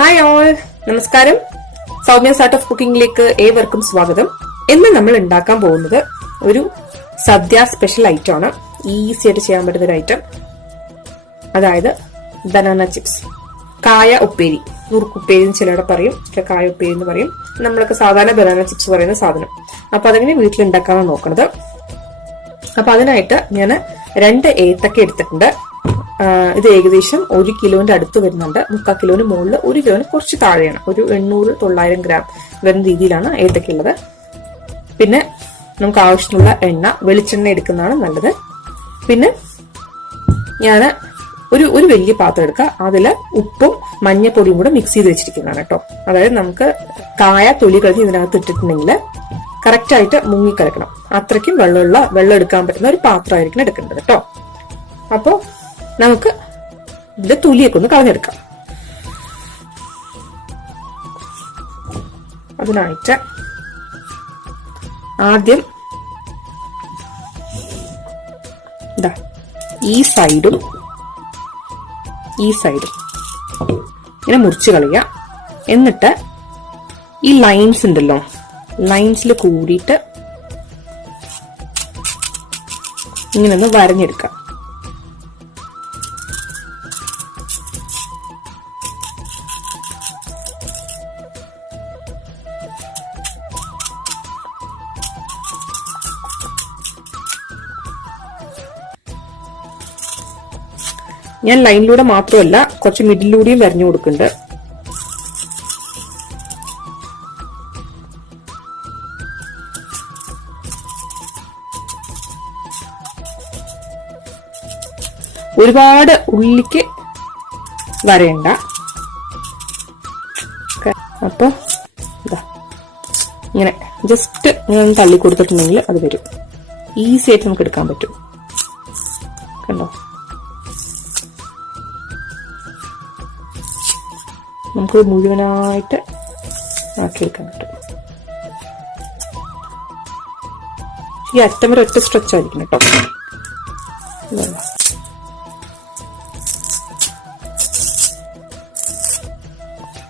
Hi all, നമസ്കാരം. Soumya's art of കുക്കിംഗിലേക്ക് ഏവർക്കും സ്വാഗതം. ഇന്ന് നമ്മൾ ഉണ്ടാക്കാൻ പോകുന്നത് ഒരു സദ്യ സ്പെഷ്യൽ ഐറ്റം ആണ്. ഈസി ആയിട്ട് ചെയ്യാൻ പറ്റുന്ന ഒരു ഐറ്റം, അതായത് ബനാന ചിപ്സ്, കായ ഉപ്പേരി. നുറുക്കുപ്പേരി എന്ന് ചിലരുടെ പറയും, ചില കായ ഉപ്പേരി എന്ന് പറയും. നമ്മളൊക്കെ സാധാരണ ബനാന ചിപ്സ് പറയുന്ന സാധനം. അപ്പൊ അതെങ്ങനെ വീട്ടിലുണ്ടാക്കാനാണ് നോക്കുന്നത്. അപ്പൊ അതിനായിട്ട് ഞാൻ 2 ഏത്തക്ക എടുത്തിട്ടുണ്ട്. ഇത് ഏകദേശം 1 കിലോന്റെ അടുത്ത് വരുന്നുണ്ട്. 3/4 കിലോന് മുകളിൽ, 1 കിലോന് കുറച്ച് താഴെയാണ്. ഒരു 800-900 ഗ്രാം വരുന്ന രീതിയിലാണ് ഏത്തക്കുള്ളത്. പിന്നെ നമുക്ക് ആവശ്യമുള്ള എണ്ണ, വെളിച്ചെണ്ണ എടുക്കുന്നതാണ് നല്ലത്. പിന്നെ ഞാൻ ഒരു വലിയ പാത്രം എടുക്കുക. അതില് ഉപ്പും മഞ്ഞപ്പൊടിയും കൂടെ മിക്സ് ചെയ്ത് വെച്ചിരിക്കുന്നതാണ് കേട്ടോ. അതായത് നമുക്ക് കായ തൊലി കളഞ്ഞ് ഇതിനകത്ത് ഇട്ടിട്ടുണ്ടെങ്കിൽ കറക്റ്റ് ആയിട്ട് മുങ്ങിക്കിടക്കണം. അത്രയ്ക്കും വെള്ളം എടുക്കാൻ പറ്റുന്ന ഒരു പാത്രമായിരിക്കണം എടുക്കേണ്ടത് കേട്ടോ. അപ്പോ നമുക്ക് ഇതിന്റെ തൊലിയൊക്കെ ഒന്ന് കളഞ്ഞെടുക്കാം. അതിനായിട്ട് ആദ്യം ഈ സൈഡും ഇങ്ങനെ മുറിച്ച് കളയുക. എന്നിട്ട് ഈ ലൈൻസ് ഉണ്ടല്ലോ, ലൈൻസിൽ കൂടിയിട്ട് ഇങ്ങനെ ഒന്ന് വരഞ്ഞെടുക്കാം. ഞാൻ ലൈനിലൂടെ മാത്രമല്ല, കുറച്ച് മിഡിലൂടെയും വരഞ്ഞു കൊടുക്കുന്നുണ്ട്. ഒരുപാട് ഉള്ളിക്ക് വരയണ്ട. അപ്പൊ ഇങ്ങനെ ജസ്റ്റ് ഇങ്ങനെ തള്ളി കൊടുത്തിട്ടുണ്ടെങ്കിൽ അത് വരും. ഈസി ആയിട്ട് നമുക്ക് എടുക്കാൻ പറ്റും. കണ്ടോ, നമുക്ക് മുഴുവനായിട്ട് ആക്കിയെടുക്കാൻ പറ്റും. ഈ അറ്റം വരെ ഒറ്റ സ്ട്രെച്ച് ആയിരിക്കും കേട്ടോ.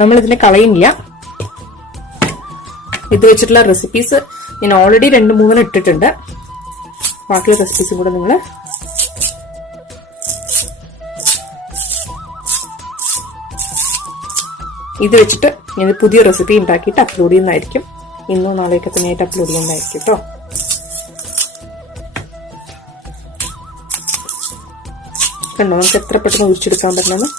നമ്മളിതിനെ കളയില്ല. ഇത് വെച്ചിട്ടുള്ള റെസിപ്പീസ് ഞാൻ ഓൾറെഡി 2-3 ഇട്ടിട്ടുണ്ട്. ബാക്കിയുള്ള റെസിപ്പീസും കൂടെ നിങ്ങൾ ഇത് വെച്ചിട്ട് ഞാൻ പുതിയ റെസിപ്പി ഉണ്ടാക്കിയിട്ട് അപ്ലോഡ് ചെയ്യുന്നതായിരിക്കും. ഇന്നോ നാളെയൊക്കെ തന്നെയായിട്ട് അപ്ലോഡ് ചെയ്യുന്നതായിരിക്കും കേട്ടോ. കണ്ടോ, നമുക്ക് എത്ര പെട്ടെന്ന് ഒഴിച്ചെടുക്കാൻ പറ്റണമെന്ന്.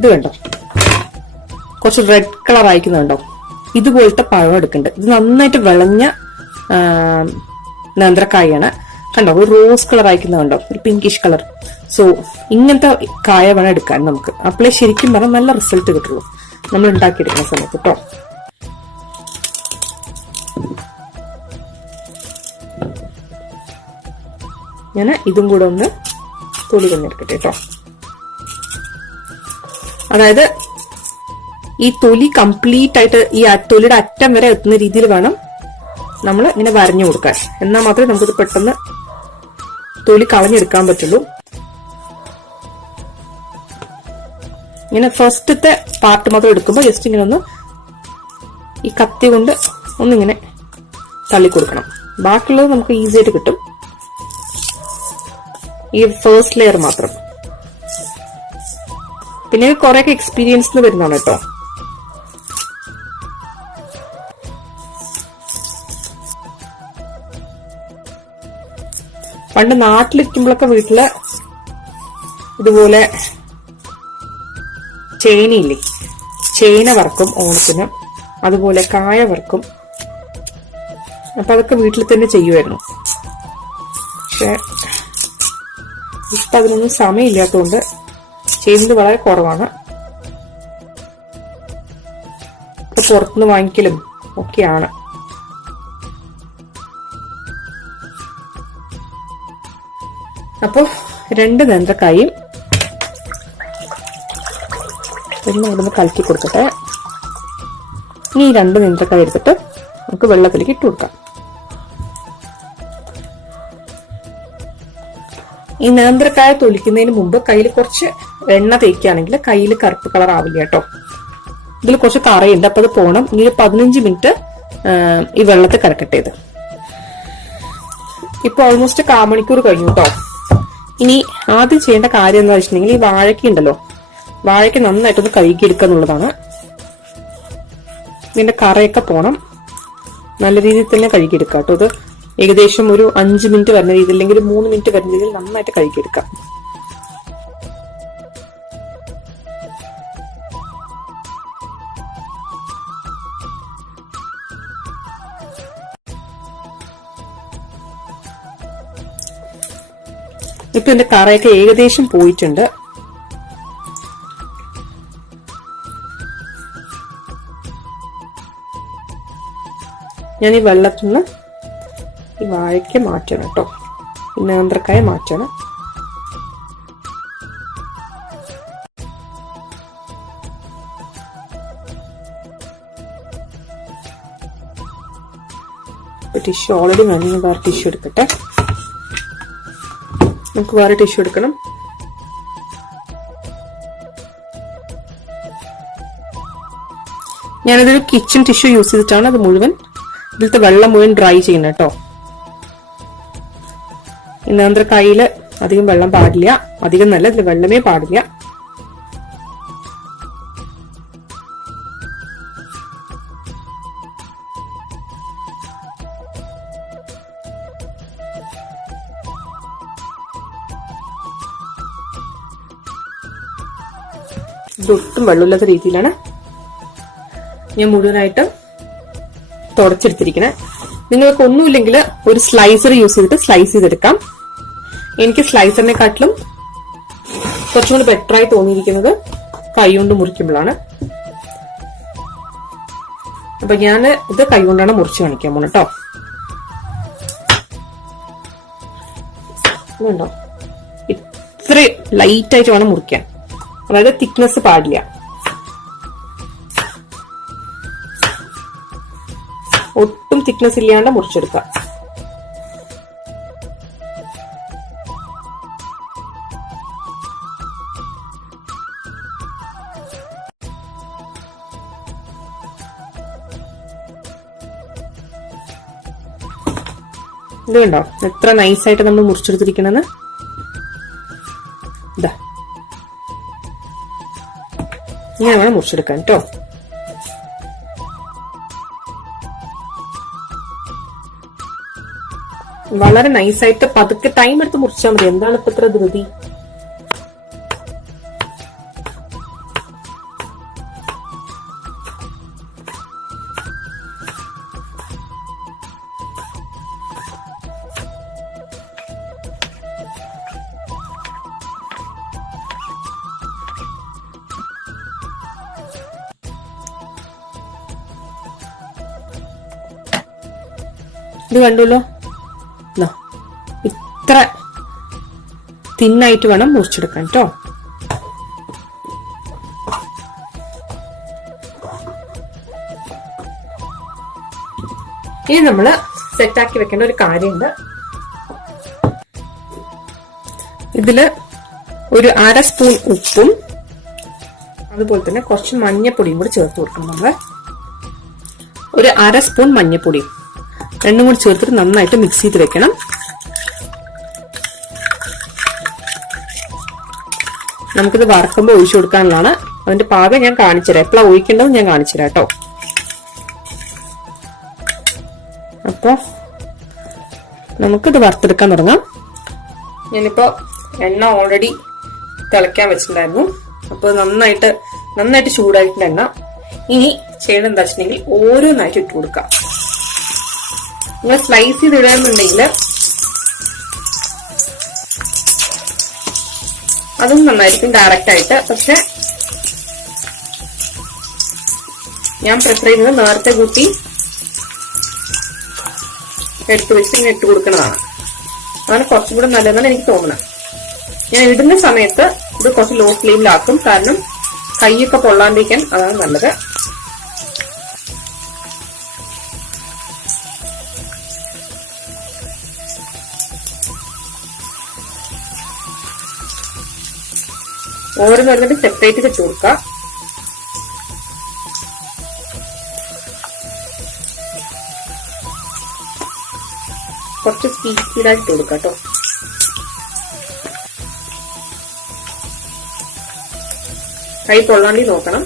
ഇത് കണ്ടോ, കുറച്ച് റെഡ് കളർ അയക്കുന്നുണ്ടോ. ഇതുപോലത്തെ പഴം എടുക്കുന്നുണ്ട്. ഇത് നന്നായിട്ട് വിളഞ്ഞ നേന്ത്രക്കായാണ്. കണ്ടോ, ഒരു റോസ് കളർ അയക്കുന്നുണ്ടോ, ഒരു പിങ്കിഷ് കളർ. സോ ഇങ്ങനത്തെ കായ വേണം എടുക്കാൻ നമുക്ക്. അപ്പോഴേ ശരിക്കും പറഞ്ഞാൽ നല്ല റിസൾട്ട് കിട്ടുള്ളൂ നമ്മൾ ഉണ്ടാക്കിയെടുക്കുന്ന സമയത്ത് കേട്ടോ. ഞാൻ ഇതും കൂടെ ഒന്ന് തൊലി കളഞ്ഞെടുക്കട്ടെ കേട്ടോ. അതായത് ഈ തൊലി കംപ്ലീറ്റ് ആയിട്ട് ഈ തൊലിയുടെ അറ്റം വരെ എത്തുന്ന രീതിയിൽ വേണം നമ്മൾ ഇങ്ങനെ വരഞ്ഞു കൊടുക്കാൻ. എന്നാൽ മാത്രമേ നമുക്കിത് പെട്ടെന്ന് തൊലി കളഞ്ഞെടുക്കാൻ പറ്റുള്ളൂ. ഇങ്ങനെ ഫസ്റ്റത്തെ പാർട്ട് മാത്രം എടുക്കുമ്പോൾ ജസ്റ്റ് ഇങ്ങനെ ഒന്ന് ഈ കത്തി കൊണ്ട് ഒന്നിങ്ങനെ തള്ളിക്കൊടുക്കണം. ബാക്കിയുള്ളത് നമുക്ക് ഈസി ആയിട്ട് കിട്ടും. ഈ ഫസ്റ്റ് ലെയർ മാത്രം. പിന്നെ കുറെയൊക്കെ എക്സ്പീരിയൻസ് വരുന്നതാണ് കേട്ടോ. പണ്ട് നാട്ടിലിരിക്കുമ്പോഴൊക്കെ വീട്ടില് ഇതുപോലെ ചേനയില്ലേ, ചേന വറക്കും ഓണത്തിന്. അതുപോലെ കായ വറക്കും. അപ്പൊ അതൊക്കെ വീട്ടിൽ തന്നെ ചെയ്യുമായിരുന്നു. പക്ഷെ ഇപ്പൊ അതിനൊന്നും സമയമില്ലാത്തതുകൊണ്ട് ചെയ്യുന്നത് വളരെ കുറവാണ്. പുറത്തുനിന്ന് വാങ്ങിക്കലും ഒക്കെയാണ്. അപ്പോൾ 2 നേന്ത്രക്കായും എണ്ണ ഇവിടുന്ന് കലക്കി കൊടുക്കട്ടെ. ഇനി ഈ 2 നേന്ത്രക്കായ എടുത്തിട്ട് നമുക്ക് വെള്ളത്തിലേക്ക് ഇട്ട് കൊടുക്കാം. ഈ നേന്ത്രക്കായ തൊലിക്കുന്നതിന് മുമ്പ് കയ്യിൽ കുറച്ച് എണ്ണ തേക്കുകയാണെങ്കിൽ കയ്യിൽ കറുപ്പ് കളർ ആവില്ല കേട്ടോ. ഇതിൽ കുറച്ച് കറയുണ്ട്, അപ്പൊ അത് പോകണം. ഇനി ഒരു 15 മിനിറ്റ് ഈ വെള്ളത്തിൽ കിടക്കട്ടെ. ഇത് ഇപ്പൊ ഓൾമോസ്റ്റ് 1/4 മണിക്കൂർ കഴിഞ്ഞു കേട്ടോ. ഇനി ആദ്യം ചെയ്യേണ്ട കാര്യം എന്താ വെച്ചിട്ടുണ്ടെങ്കിൽ ഈ വാഴയ്ക്ക ഉണ്ടല്ലോ, വാഴയ്ക്ക് നന്നായിട്ടൊന്ന് കഴുകിയെടുക്കുക എന്നുള്ളതാണ്. ഇതിന്റെ കറയൊക്കെ പോണം, നല്ല രീതിയിൽ തന്നെ കഴുകിയെടുക്കുക കേട്ടോ. ഇത് ഏകദേശം ഒരു 5 മിനിറ്റ് വരുന്ന രീതിയിൽ അല്ലെങ്കിൽ 3 മിനിറ്റ് വരുന്ന രീതിയിൽ നന്നായിട്ട് കഴുകിയെടുക്കാം. ഇപ്പൊ എന്റെ കറയൊക്കെ ഏകദേശം പോയിട്ടുണ്ട്. ഞാൻ ഈ വെള്ളത്തിൽ നിന്ന് ഈ വാഴയ്ക്ക് മാറ്റണം കേട്ടോ, ഈ നേന്ത്രക്കായ മാറ്റണം. ടിഷ്യൂ ഓൾറെഡി വേണമെങ്കിൽ വേറെ ടിഷ്യൂ എടുക്കട്ടെ. നമുക്ക് വേറെ ടിഷ്യൂ എടുക്കണം. ഞാനതൊരു കിച്ചൺ ടിഷ്യൂ യൂസ് ചെയ്തിട്ടാണ് അത് മുഴുവൻ, ഇതിലത്തെ വെള്ളം മുഴുവൻ ഡ്രൈ ചെയ്യണം കേട്ടോ. ഈ നേന്ത്രക്കായയില് അധികം വെള്ളം പാടില്ല, അധികം നല്ല ഇതിൽ വെള്ളമേ പാടില്ല. ഇതൊട്ടും വെള്ളമില്ലാത്ത രീതിയിലാണ് ഞാൻ മുഴുവനായിട്ട് തുടച്ചെടുത്തിരിക്കണേ. നിങ്ങൾക്ക് ഒന്നുമില്ലെങ്കിൽ ഒരു സ്ലൈസർ യൂസ് ചെയ്തിട്ട് സ്ലൈസ് ചെയ്തെടുക്കാം. എനിക്ക് സ്ലൈസറിനെക്കാട്ടിലും കുറച്ചും കൂടി ബെറ്ററായി തോന്നിയിരിക്കുന്നത് കൈ കൊണ്ട് മുറിക്കുമ്പോഴാണ്. അപ്പൊ ഞാൻ ഇത് കൈ കൊണ്ടാണ് മുറിച്ച് കാണിക്കാൻ പോണ കേട്ടോ. ഇതുണ്ടോ, ഇത്ര ലൈറ്റ് ആയിട്ട് വേണം മുറിക്കാൻ, അതായത് തിക്നെസ് പാടില്ല. ഒട്ടും തിക്നെസ് ഇല്ലാണ്ട് മുറിച്ചെടുക്കാം. ഇത് കണ്ടോ എത്ര നൈസായിട്ട് നമ്മൾ മുറിച്ചെടുത്തിരിക്കണെന്ന്. ഇതാ ഇങ്ങനെ വേണം മുറിച്ചെടുക്കാൻ കേട്ടോ. വളരെ നൈസായിട്ട് പതുക്കെ ടൈം എടുത്ത് മുറിച്ചാൽ മതി. എന്താണ് ഇപ്പൊ ഇത്ര ധൃതി? ഇത് കണ്ടുല്ലോ, ഇത്ര തിന്നായിട്ട് വേണം മുറിച്ചെടുക്കാൻ കേട്ടോ. ഇനി നമ്മള് സെറ്റാക്കി വെക്കേണ്ട ഒരു കാര്യമുണ്ട്. ഇതില് ഒരു 1/2 സ്പൂൺ ഉപ്പും അതുപോലെ തന്നെ കുറച്ച് മഞ്ഞപ്പൊടിയും കൂടി ചേർത്ത് കൊടുക്കണം. നമ്മള് ഒരു 1/2 സ്പൂൺ മഞ്ഞപ്പൊടിയും രണ്ടും കൂടി ചേർത്തിട്ട് നന്നായിട്ട് മിക്സ് ചെയ്ത് വെക്കണം. നമുക്കിത് വറക്കുമ്പോൾ ഒഴിച്ചു കൊടുക്കാനുള്ളതാണ്. അതിന്റെ പാകം ഞാൻ കാണിച്ചുതരാം, എപ്പോഴാണ് ഒഴിക്കേണ്ടത് ഞാൻ കാണിച്ചുതരാം കേട്ടോ. അപ്പൊ നമുക്കിത് വറുത്തെടുക്കാൻ തുടങ്ങാം. ഞാനിപ്പോ എണ്ണ ഓൾറെഡി തിളയ്ക്കാൻ വെച്ചിട്ടുണ്ടായിരുന്നു. അപ്പൊ നന്നായിട്ട് ചൂടായിട്ടുള്ള എണ്ണ. ഇനി ചെയ്യേണ്ടത് എന്താ വെച്ചിട്ടുണ്ടെങ്കിൽ ഓരോന്നായിട്ട് ഇട്ട് കൊടുക്കാം. നിങ്ങൾ സ്ലൈസ് ചെയ്ത് ഇടുന്നുണ്ടെങ്കിൽ അതും നന്നായിരിക്കും ഡയറക്റ്റ് ആയിട്ട്. പക്ഷെ ഞാൻ പ്രിഫർ ചെയ്യുന്നത് നേരത്തെ കൂട്ടി എടുത്തു വെച്ച് ഇങ്ങനെ ഇട്ട് കൊടുക്കുന്നതാണ്. അതാണ് കുറച്ചും കൂടെ നല്ലതെന്നാണ് എനിക്ക് തോന്നുന്നത്. ഞാൻ ഇടുന്ന സമയത്ത് ഇത് കുറച്ച് ലോ ഫ്ലെയിമിലാക്കും, കാരണം കൈയൊക്കെ പൊള്ളാണ്ടിരിക്കാൻ അതാണ് നല്ലത്. ഓരോന്ന് സെപ്പറേറ്റ് ഇട്ട് കൊടുക്കുക. കുറച്ച് സ്പീഡായിട്ട് ഇട്ട് കൊടുക്കുക കേട്ടോ. കൈ പൊള്ളാണ്ടി നോക്കണം.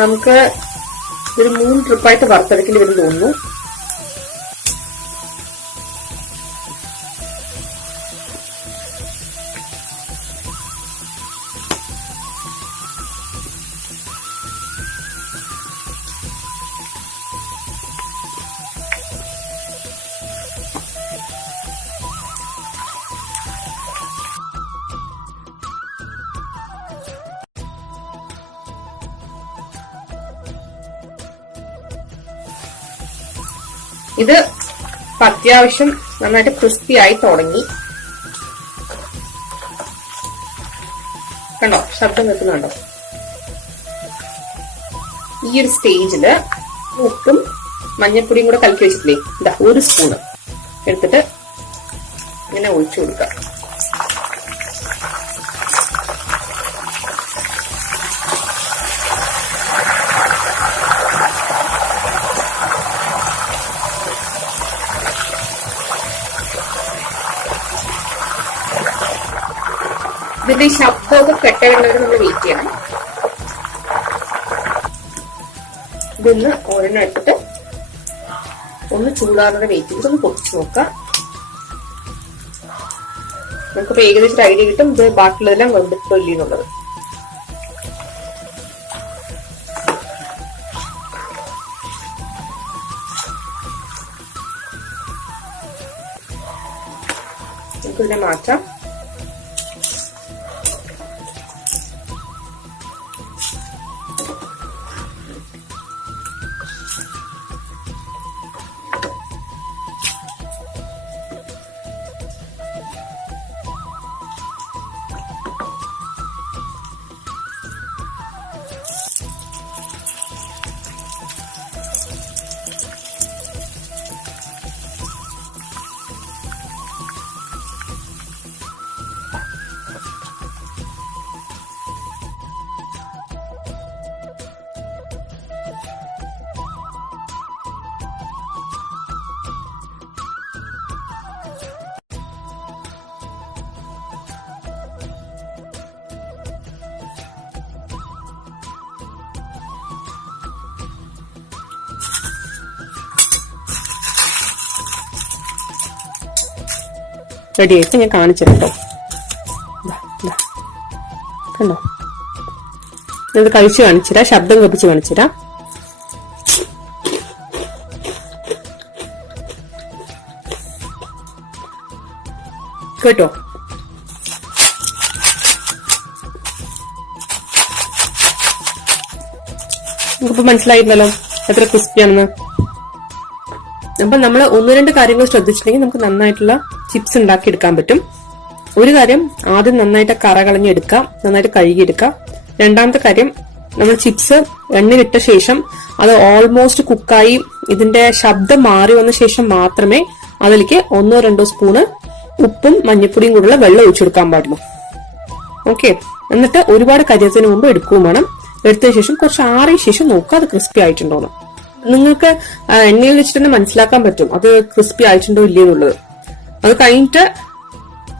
നമുക്ക് ഒരു 3 ട്രിപ്പായിട്ട് വറുത്തെടുക്കേണ്ടി വരും തോന്നുന്നു. ഇത് അത്യാവശ്യം നന്നായിട്ട് ക്രിസ്പി ആയി തുടങ്ങി. കണ്ടോ, ശബ്ദം കേൾക്കുന്നുണ്ടോ? ഈ ഒരു സ്റ്റേജില് ഉപ്പും മഞ്ഞൾപ്പൊടിയും കൂടെ കലക്കി വെച്ചിട്ടില്ലേ, ഇതാ 1 സ്പൂണ് എടുത്തിട്ട് ഇങ്ങനെ ഒഴിച്ചു കൊടുക്കുക. ഇതിന്റെ ശബ്ദമൊക്കെ കെട്ടവരുന്നവർ നമ്മൾ വെയിറ്റ് ചെയ്യണം. ഇതൊന്ന് ഒരെണ്ണം എടുത്തിട്ട് ഒന്ന് ചൂടാറുന്നത് വെയിറ്റ് ചെയ്ത് ഒന്ന് പൊടിച്ചു നോക്കാം. നമുക്കിപ്പോ ഏകദേശം ഐഡിയ കിട്ടും ഇത് ബാക്കിയുള്ളതെല്ലാം വെന്തിട്ടോ ഇല്ലേ എന്നുള്ളത്. നമുക്കിതിനെ മാറ്റാം. റെഡി ആയിട്ട് ഞാൻ കാണിച്ചിട്ടോ. കണ്ടോ, ഇത് കഴിച്ചു കാണിച്ചിരാ, ശബ്ദം കപ്പിച്ച് കാണിച്ചിരാ. കേട്ടോ, നമുക്കിപ്പോ മനസ്സിലായിരുന്നല്ലോ എത്ര ക്രിസ്പിയാണെന്ന്. അപ്പൊ നമ്മൾ 1-2 കാര്യങ്ങൾ ശ്രദ്ധിച്ചിട്ടുണ്ടെങ്കിൽ നമുക്ക് നന്നായിട്ടുള്ള ചിപ്സ് ഉണ്ടാക്കിയെടുക്കാൻ പറ്റും. ഒരു കാര്യം, ആദ്യം നന്നായിട്ട് കറ കളഞ്ഞെടുക്കാം, നന്നായിട്ട് കഴുകിയെടുക്കാം. രണ്ടാമത്തെ കാര്യം, നമ്മൾ ചിപ്സ് എണ്ണയിലിട്ട ശേഷം അത് ഓൾമോസ്റ്റ് കുക്കായി ഇതിന്റെ ശബ്ദം മാറി വന്ന ശേഷം മാത്രമേ അതിലേക്ക് 1-2 സ്പൂണ് ഉപ്പും മഞ്ഞപ്പൊടിയും കൂടെയുള്ള വെള്ളം ഒഴിച്ചെടുക്കാൻ പാടുള്ളൂ. ഓക്കെ, എന്നിട്ട് ഒരുപാട് കരിയത്തിന് മുമ്പ് എടുക്കുകയും വേണം. എടുത്തതിന് ശേഷം കുറച്ച് ആറിയ ശേഷം നോക്കുക അത് ക്രിസ്പി ആയിട്ടുണ്ടോന്ന്. നിങ്ങൾക്ക് എണ്ണയിൽ വെച്ചിട്ട് തന്നെ മനസ്സിലാക്കാൻ പറ്റും അത് ക്രിസ്പി ആയിട്ടുണ്ടോ ഇല്ലേ എന്നുള്ളത്. അത് കഴിഞ്ഞിട്ട്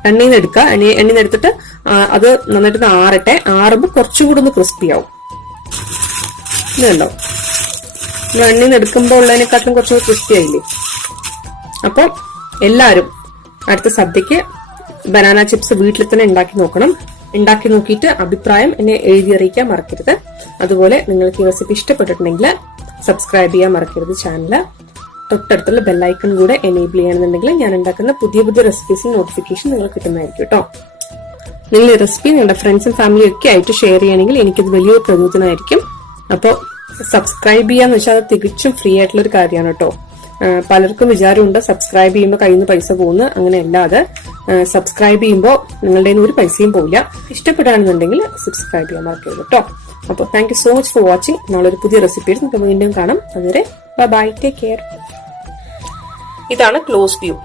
എണ്ണയിൽ നിന്ന് എടുക്കുക. എണ്ണയിൽ നിന്ന് എടുത്തിട്ട് അത് നന്നായിട്ട് ആറട്ടെ. ആറുമ്പോൾ കുറച്ചും കൂടെ ഒന്ന് ക്രിസ്പി ആവും. ഇതുണ്ടോ, നമ്മൾ എണ്ണയിൽ നിന്ന് എടുക്കുമ്പോൾ ഉള്ളതിനെക്കാട്ടും കുറച്ചും ക്രിസ്പി ആയില്ലേ. അപ്പൊ എല്ലാവരും അടുത്ത സദ്യക്ക് ബനാന ചിപ്സ് വീട്ടിൽ തന്നെ ഉണ്ടാക്കി നോക്കണം. ഉണ്ടാക്കി നോക്കിയിട്ട് അഭിപ്രായം എന്നെ എഴുതി അറിയിക്കാൻ മറക്കരുത്. അതുപോലെ നിങ്ങൾക്ക് ഈ റെസിപ്പി ഇഷ്ടപ്പെട്ടിട്ടുണ്ടെങ്കിൽ സബ്സ്ക്രൈബ് ചെയ്യാൻ മറക്കരുത് ചാനല്. തൊട്ടടുത്തുള്ള ബെല്ലൈക്കൺ കൂടെ എനേബിൾ ചെയ്യണമെന്നുണ്ടെങ്കിൽ ഞാൻ ഉണ്ടാക്കുന്ന പുതിയ പുതിയ റെസിപ്പീസിന് നോട്ടിഫിക്കേഷൻ നിങ്ങൾക്ക് കിട്ടുന്നതായിരിക്കും കേട്ടോ. നിങ്ങൾ ഈ റെസിപ്പി നിങ്ങളുടെ ഫ്രണ്ട്സും ഫാമിലിയും ഒക്കെ ആയിട്ട് ഷെയർ ചെയ്യണമെങ്കിൽ എനിക്കത് വലിയൊരു പ്രചോദനമായിരിക്കും. അപ്പോൾ സബ്സ്ക്രൈബ് ചെയ്യാന്ന് വെച്ചാൽ അത് തികച്ചും ഫ്രീ ആയിട്ടുള്ള ഒരു കാര്യമാണ് കേട്ടോ. പലർക്കും വിചാരമുണ്ട് സബ്സ്ക്രൈബ് ചെയ്യുമ്പോൾ കയ്യിൽ നിന്ന് പൈസ പോകുന്നു. അങ്ങനെ അല്ലാതെ സബ്സ്ക്രൈബ് ചെയ്യുമ്പോൾ നിങ്ങളുടെ ഒരു പൈസയും പോവില്ല. ഇഷ്ടപ്പെടുകയാണെന്നുണ്ടെങ്കിൽ സബ്സ്ക്രൈബ് ചെയ്യാൻ മറക്കരുത് കേട്ടോ. അപ്പോൾ thank you so much for watching. നാളൊരു പുതിയ റെസിപ്പിയിൽ നമുക്ക് വീണ്ടും കാണാം. അതുവരെ ബൈ, ടേക്ക് കെയർ. ഇതാണ് ക്ലോസ് വ്യൂ.